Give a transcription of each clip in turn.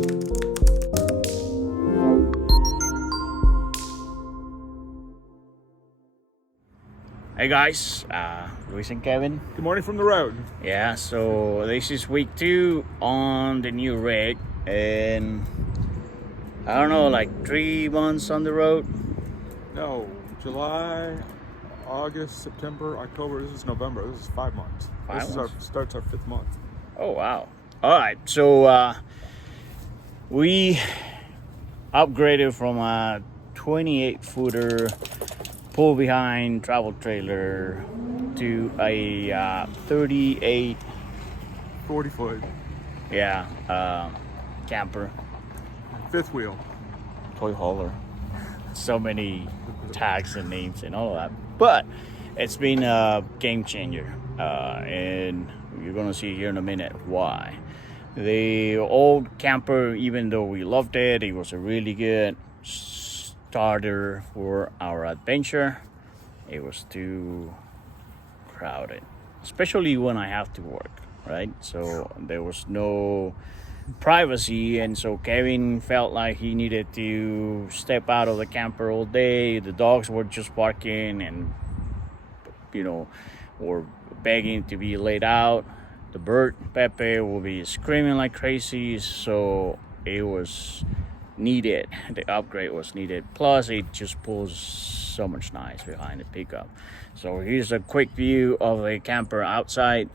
Hey guys, Luis and Kevin. Good morning from the road. Yeah, so this is week 2 on the new rig, and I don't know, like 3 months on the road. No, July, August, September, October. This is November. This is 5 months. Starts our 5th month. Oh wow! All right, so we upgraded from a 28-footer pull behind travel trailer to a 38, 40 foot, camper, 5th wheel. toy hauler. So many tags and names and all of that, but it's been a game changer, and you're gonna see here in a minute why. The old camper, even though we loved it, it was a really good starter for our adventure. It was too crowded, especially when I have to work, right? So there was no privacy, and so Kevin felt like he needed to step out of the camper all day. The dogs were just barking and were begging to be laid out. The bird Pepe will be screaming like crazy, so it was needed. The upgrade was needed, plus it just pulls so much nice behind the pickup. So here's a quick view of the camper outside.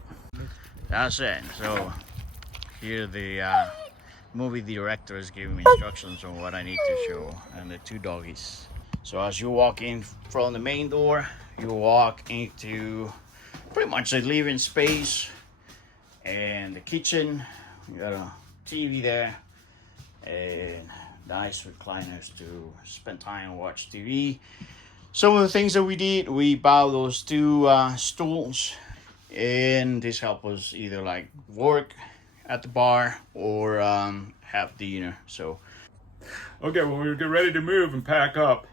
That's it. So here the movie director is giving me instructions on what I need to show, and the 2 doggies. So as you walk in from the main door, you walk into pretty much the living space and the kitchen. You got a TV there and nice recliners to spend time and watch TV. Some of the things that we did, we bought those 2 stools, and this helped us either like work at the bar or have dinner. So Okay, when we get ready to move and pack up,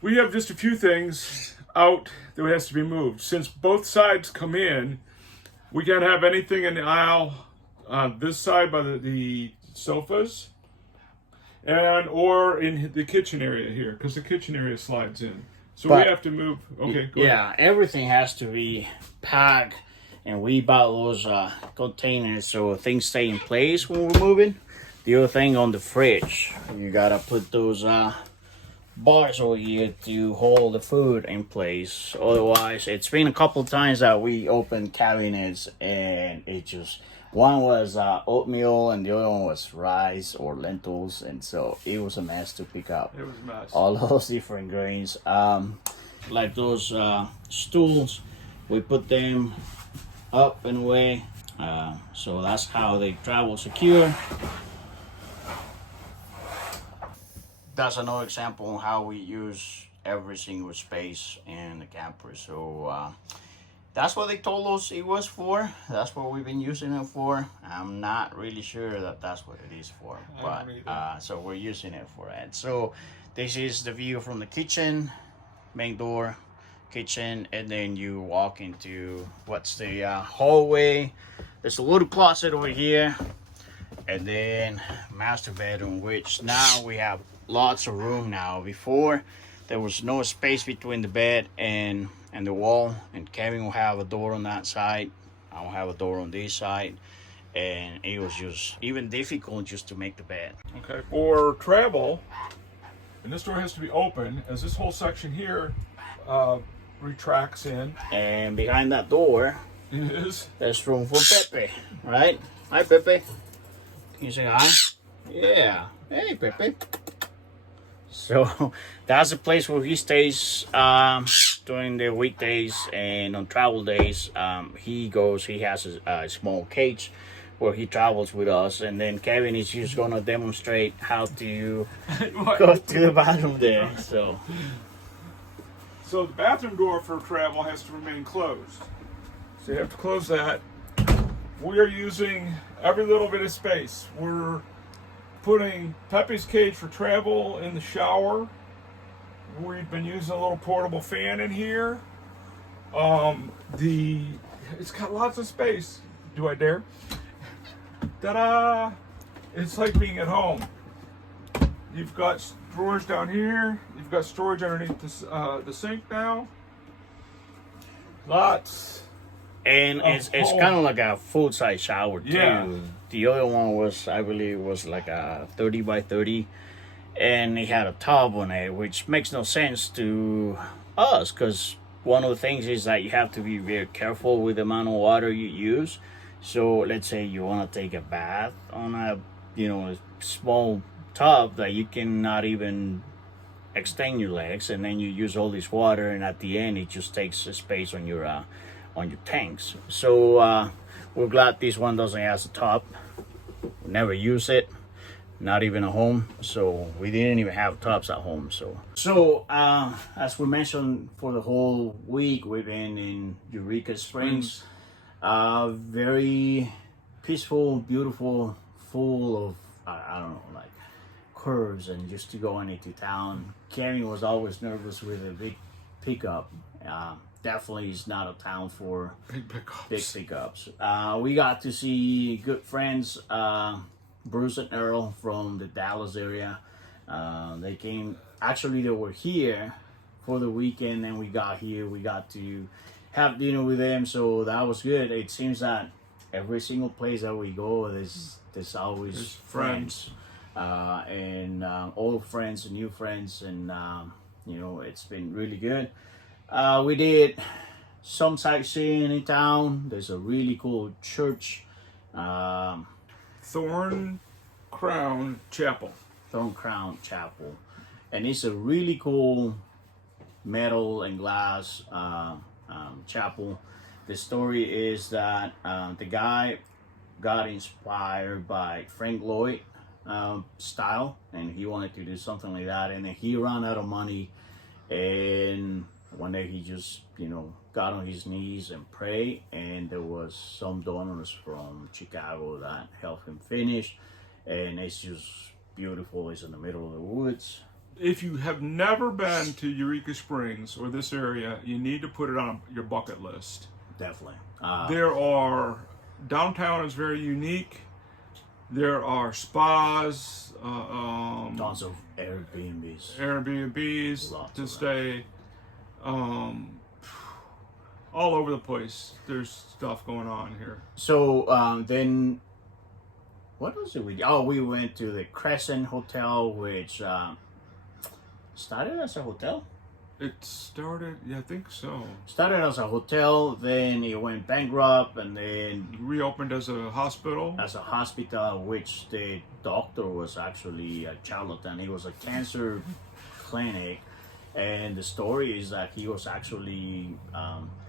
we have just a few things out that has to be moved. Since both sides come in, we can't have anything in the aisle on this side by the sofas, or in the kitchen area here, because the kitchen area slides in. So we have to move. Okay, go ahead. Everything has to be packed, and we bought those containers so things stay in place when we're moving. The other thing on the fridge, you gotta put those bars over here to hold the food in place. Otherwise, it's been a couple times that we opened cabinets and it just, one was oatmeal and the other one was rice or lentils, and so it was a mess to pick up. It was a mess. All those different grains. Like those stools, we put them up and away, so that's how they travel secure. That's another example of how we use every single space in the camper. So that's what they told us it was for. That's what we've been using it for. I'm not really sure that that's what it is for, but so we're using it for it. So this is the view from the kitchen, main door, kitchen, and then you walk into what's the hallway. There's a little closet over here, and then master bedroom, which now we have lots of room now. Before there was no space between the bed and the wall, and Kevin will have a door on that side, I'll have a door on this side, and it was just even difficult just to make the bed. Okay, for travel, and this door has to be open, as this whole section here retracts in. And behind that door Is there's room for Pepe, right? Hi Pepe, can you say hi? Yeah, hey Pepe. So that's the place where he stays during the weekdays, and on travel days he has a small cage where he travels with us, and then Kevin is just gonna demonstrate how to go to the bathroom there. So the bathroom door for travel has to remain closed. So you have to close that. We are using every little bit of space. We're putting Pepe's cage for travel in the shower. We've been using a little portable fan in here. It's got lots of space. Do I dare? Ta-da! It's like being at home. You've got drawers down here. You've got storage underneath the sink now. Lots. And it's kind of like a full size shower too. Yeah. The other one was, I believe, was like a 30 by 30, and it had a tub on it, which makes no sense to us because one of the things is that you have to be very careful with the amount of water you use. So let's say you want to take a bath on a a small tub that you cannot even extend your legs, and then you use all this water, and at the end it just takes space on your tanks. So we're glad this one doesn't have a top. We never use it, not even at home. So we didn't even have tops at home. So as we mentioned, for the whole week we've been in Eureka Springs. Very peaceful, beautiful, full of I don't know, like curves, and just to go into town. Karen was always nervous with a big pickup. Definitely is not a town for Big pickups. We got to see good friends, Bruce and Earl from the Dallas area. They came, actually they were here for the weekend, and we got here. We got to have dinner with them, so that was good. It seems that every single place that we go, there's always friends. And old friends and new friends, and it's been really good. We did some sightseeing in town. There's a really cool church, Thorn Crown Chapel, and it's a really cool metal and glass chapel. The story is that the guy got inspired by Frank Lloyd style, and he wanted to do something like that, and then he ran out of money, and one day he just got on his knees and prayed, and there was some donors from Chicago that helped him finish, and it's just beautiful. It's in the middle of the woods. If you have never been to Eureka Springs or this area, you need to put it on your bucket list. Definitely. Downtown is very unique. There are spas, Tons of Airbnbs Lots to of stay, all over the place. There's stuff going on here. So then, what else did we do? Oh, we went to the Crescent Hotel, which started as a hotel. It started, yeah, I think so. Started as a hotel, then it went bankrupt, and then Reopened as a hospital. Which the doctor was actually a charlatan. He was a cancer clinic, and the story is that he was actually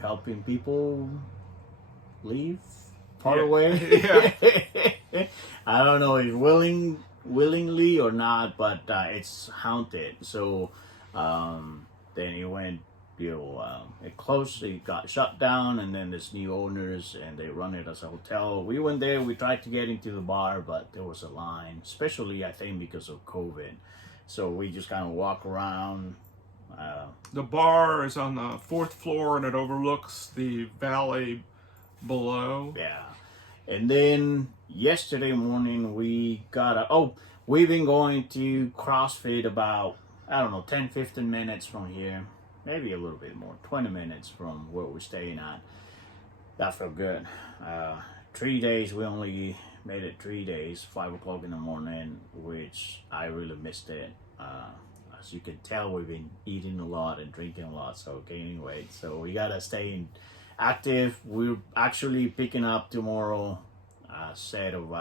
helping people leave part away. Yeah. I don't know if willingly or not, but it's haunted. So then it went, it closed, it got shut down, and then there's new owners, and they run it as a hotel. We went there, we tried to get into the bar, but there was a line, especially I think because of COVID. So we just kind of walk around. The bar is on the 4th floor, and it overlooks the valley below. Yeah. And then yesterday morning we got we've been going to CrossFit about, 10-15 minutes from here, maybe a little bit more, 20 minutes from where we're staying at. That felt good. 3 days, we only made it 3 days, 5 o'clock in the morning, which I really missed it. As you can tell, we've been eating a lot and drinking a lot, so gaining weight. So we gotta stay active. We're actually picking up tomorrow a set of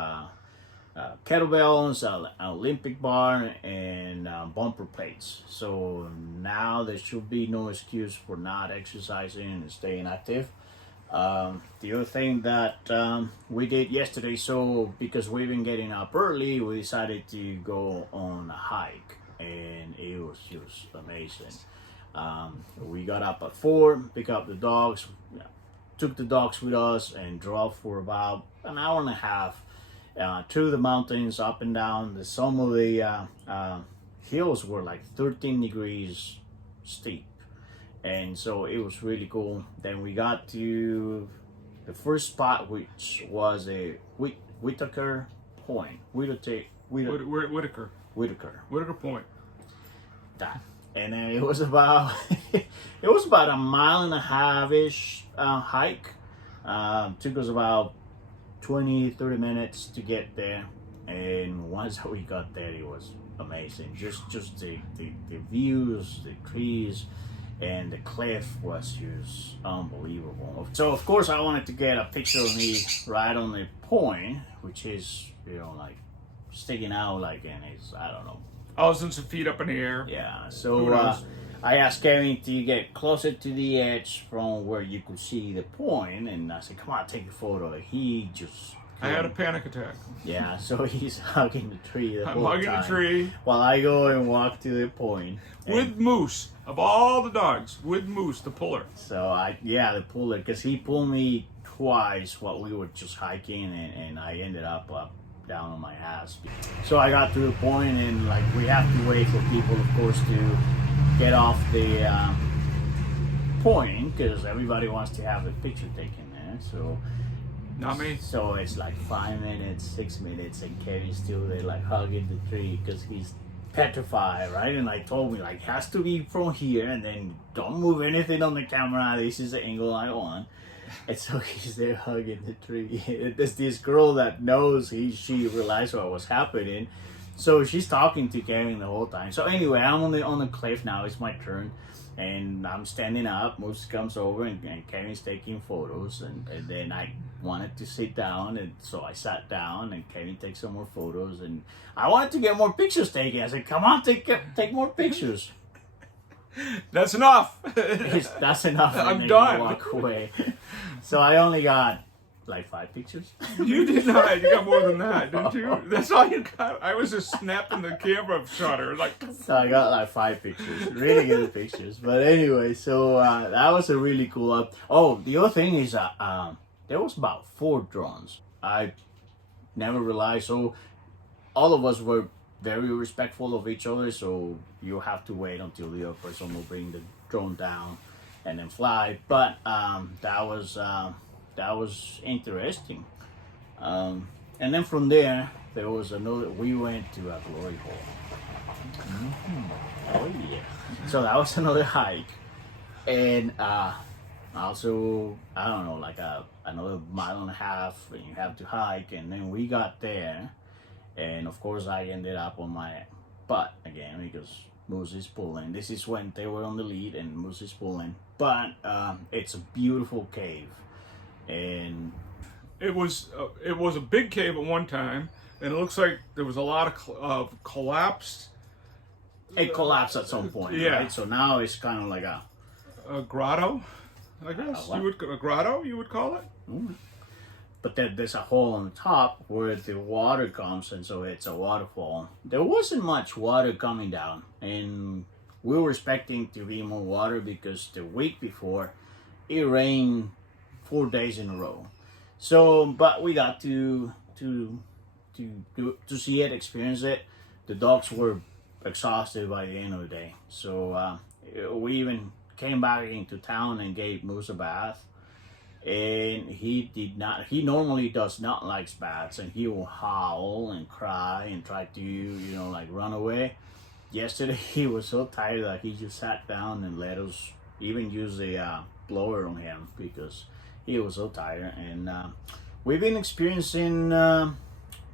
kettlebells, an Olympic bar, and bumper plates. So now there should be no excuse for not exercising and staying active. The other thing that we did yesterday, so because we've been getting up early, we decided to go on a hike, and it was just amazing. We got up at 4, pick up the dogs, took the dogs with us, and drove for about an hour and a half through the mountains, up and down. Some of the hills were like 13 degrees steep, and so it was really cool. Then we got to the first spot, which was a Whitaker Point. Whitaker Point. That. And then it was about a mile and a half ish hike. Took us about 20-30 minutes to get there, and once we got there, it was amazing. Just the views, the trees, and the cliff was just unbelievable. So of course I wanted to get a picture of me right on the point, which is, you know, like sticking out, like, and it's, I don't know, thousands of feet up in the air. yeah. So I asked Kevin to get closer to the edge from where you could see the point, and I said, come on, take a photo. He just, I had a panic attack. yeah, so he's hugging the tree the I'm whole hugging time the tree while I go and walk to the point. with Moose, of all the dogs, with Moose, the puller. So the puller, because he pulled me twice while we were just hiking, and I ended up down on my ass. So I got to the point, and like we have to wait for people, of course, to get off the point, because everybody wants to have a picture taken there. So Not me. So it's like 5 minutes, 6 minutes, and Kevin's still there, like hugging the tree, because he's petrified, right? And like told me, like, has to be from here, and then don't move anything on the camera. This is the angle I want. And so he's there hugging the tree. There's this girl that knows she realized what was happening, so she's talking to Kevin the whole time. So anyway, I'm on the cliff now. It's my turn, and I'm standing up. Moose comes over, and Kevin's taking photos, and then I wanted to sit down, and so I sat down, and Kevin takes some more photos, and I wanted to get more pictures taken. I said, "Come on, take more pictures." That's enough. That's enough. And I'm then done. Walk away. So I only got like 5 pictures. You did not. You got more than that, didn't you? That's all you got. I was just snapping the camera shutter. Like, So I got like 5 pictures. Really good pictures. But anyway, so that was a really cool. Oh, the other thing is there was about 4 drones. I never realized. So all of us were very respectful of each other. So you have to wait until the other person will bring the drone down and then fly. But that was interesting. And then from there was another. We went to a glory hole. Oh yeah! So that was another hike, and also I don't know, like another mile and a half, and you have to hike. And then we got there, and of course I ended up on my butt again because Moose is pulling. This is when they were on the lead and Moose is pulling. But it's a beautiful cave, and it was a big cave at one time, and it looks like there was a lot of collapsed. It collapsed at some point, Yeah. right? So now it's kind of like a Grotto, I guess. what? A grotto, you would call it? but then there's a hole on the top where the water comes, and so it's a waterfall. There wasn't much water coming down, and we were expecting to be more water because the week before it rained 4 days in a row. So, but we got to see it, experience it. The dogs were exhausted by the end of the day, so we even came back into town and gave Moose a bath. And he normally does not like baths, and he will howl and cry and try to, like run away. Yesterday he was so tired that he just sat down and let us even use a blower on him because he was so tired. And we've been experiencing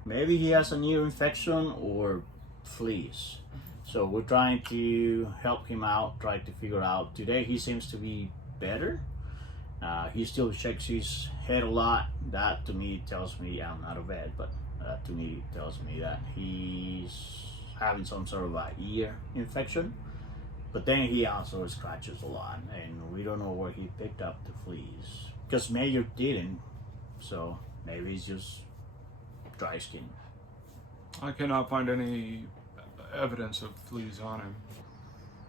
maybe he has an ear infection or fleas. So we're trying to help him out, try to figure out. Today he seems to be better. He still shakes his head a lot. That to me tells me, I'm not a vet, but to me tells me that he's having some sort of an ear infection. But then he also scratches a lot, and we don't know where he picked up the fleas. Because Major didn't, so maybe it's just dry skin. I cannot find any evidence of fleas on him.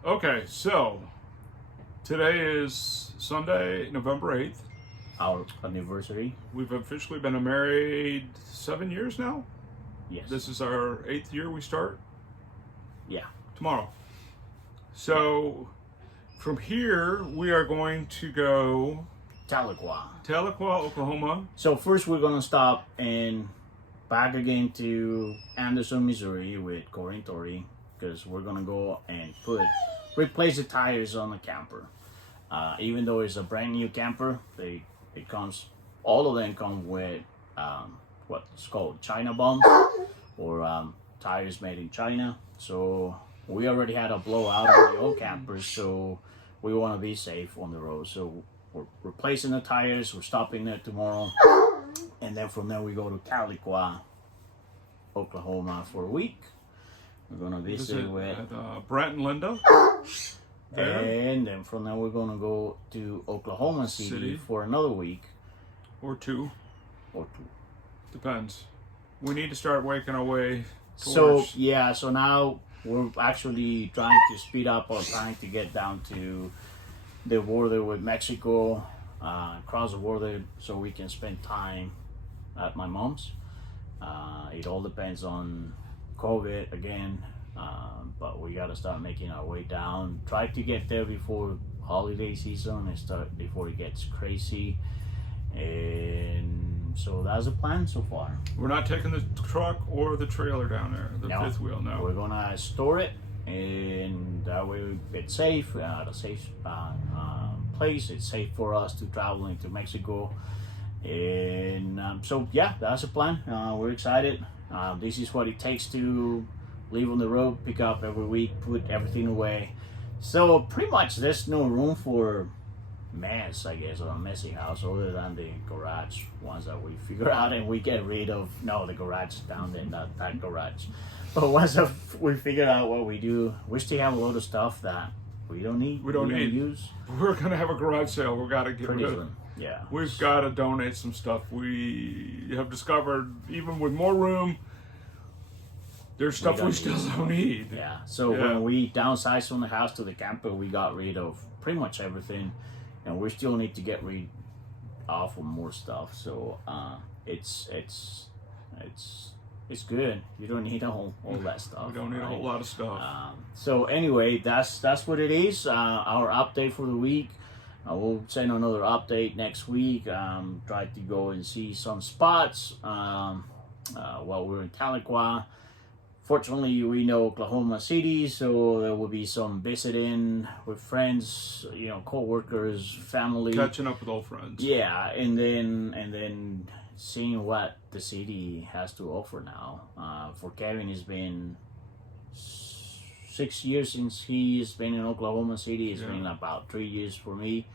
Okay, so today is Sunday, November 8th. Our anniversary. We've officially been married 7 years now. Yes. This is our 8th year we start Yeah. tomorrow. So from here, we are going to go Tahlequah, Oklahoma. So first we're gonna stop and back again to Anderson, Missouri with Corey and Tori, because we're gonna go and replace the tires on the camper. Even though it's a brand new camper, all of them come with what's called China bombs, or tires made in China. So we already had a blowout on the old campers, so we want to be safe on the road. So we're replacing the tires. We're stopping there tomorrow, and then from there we go to Tahlequah, Oklahoma for a week. We're gonna visit with Brent and Linda. There. And then from there we're gonna go to Oklahoma City for another week. Or two. Or two. Depends. We need to start waking our way towards... So now we're actually trying to speed up or trying to get down to the border with Mexico, cross the border so we can spend time at my mom's. It all depends on COVID again, but we gotta start making our way down. Try to get there before holiday season and start before it gets crazy. And so that's the plan so far. We're not taking the truck or the trailer down there, the fifth wheel. No, we're gonna store it, and that way it's safe at a safe place. It's safe for us to travel into Mexico, and so yeah, that's the plan. We're excited. This is what it takes to live on the road, pick up every week, put everything away. So pretty much there's no room for mess, I guess, or a messy house, other than the garage ones that we figure out and we get rid of. No, the garage is down there, not that garage. But once we figure out what we do, we still have a lot of stuff that we don't need. We don't use. We're gonna have a garage sale. We gotta get rid of it. Yeah. We've got to donate some stuff. We have discovered, even with more room, there's stuff we still don't need. Yeah. So when we downsized from the house to the camper, we got rid of pretty much everything, and we still need to get rid of more stuff. So it's good. You don't need all that stuff. We don't need a whole lot of stuff. So anyway, that's what it is. Our update for the week. We'll send another update next week. Try to go and see some spots while we're in Tahlequah. Fortunately, we know Oklahoma City, so there will be some visiting with friends, co-workers, family. Catching up with old friends. Yeah, and then seeing what the city has to offer now. For Kevin, it's been 6 years since he's been in Oklahoma City. It's been about 3 years for me.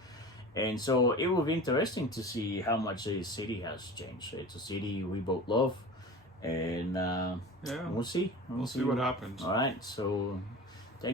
And so it will be interesting to see how much the city has changed. It's a city we both love. And we'll see. We'll see what happens. All right. So